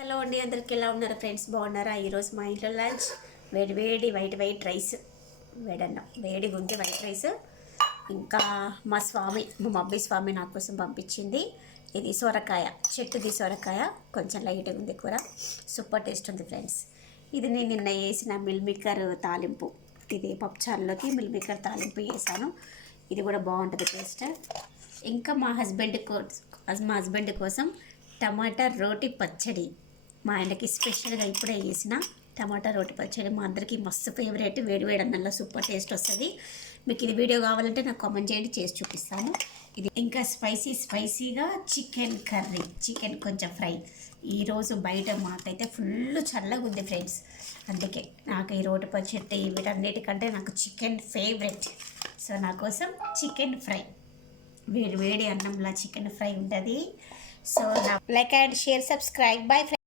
Hello అండి, అందరికి ఎలా ఉన్నారు ఫ్రెండ్స్? బాగున్నారా? ఈరోజు మా ఇంట్లో లంచ్ వేడి వైట్ రైస్, వేడన్నం వేడిగా ఉంది వైట్ రైస్. ఇంకా మా మబ్బీ స్వామి నా కోసం పంపించింది. ఇది సొరకాయ, చెట్టుది సొరకాయ, కొంచెం లైట్గా ఉంది కూర, సూపర్ టేస్ట్ ఉంది ఫ్రెండ్స్. ఇది నేను నిన్న వేసిన మిల్మేకర్ తాలింపు, ఇది పప్పుచారులోకి మిల్మేకర్ తాలింపు వేసాను. ఇది కూడా బాగుంటుంది టేస్ట్. ఇంకా మా హస్బెండ్ కోసం టమాటా రోటి పచ్చడి, మా ఆయనకి స్పెషల్గా ఇప్పుడే వేసిన టమాటా రోటి పచ్చడి మా అందరికీ మస్తు ఫేవరెట్. వేడి అన్నంలో సూపర్ టేస్ట్ వస్తుంది. మీకు ఇది వీడియో కావాలంటే నాకు కామెంట్ చేయండి, చేసి చూపిస్తాను. ఇది ఇంకా స్పైసీగా చికెన్ కర్రీ, చికెన్ కొంచెం ఫ్రై. ఈరోజు బయట మాకైతే ఫుల్ చల్లగా ఉంది ఫ్రెండ్స్, అందుకే నాకు ఈ రోటి పచ్చడి వీటన్నిటికంటే నాకు చికెన్ ఫేవరెట్. సో నా కోసం చికెన్ ఫ్రై, వేడి అన్నంలో చికెన్ ఫ్రై ఉంటుంది. So like and share, subscribe. By.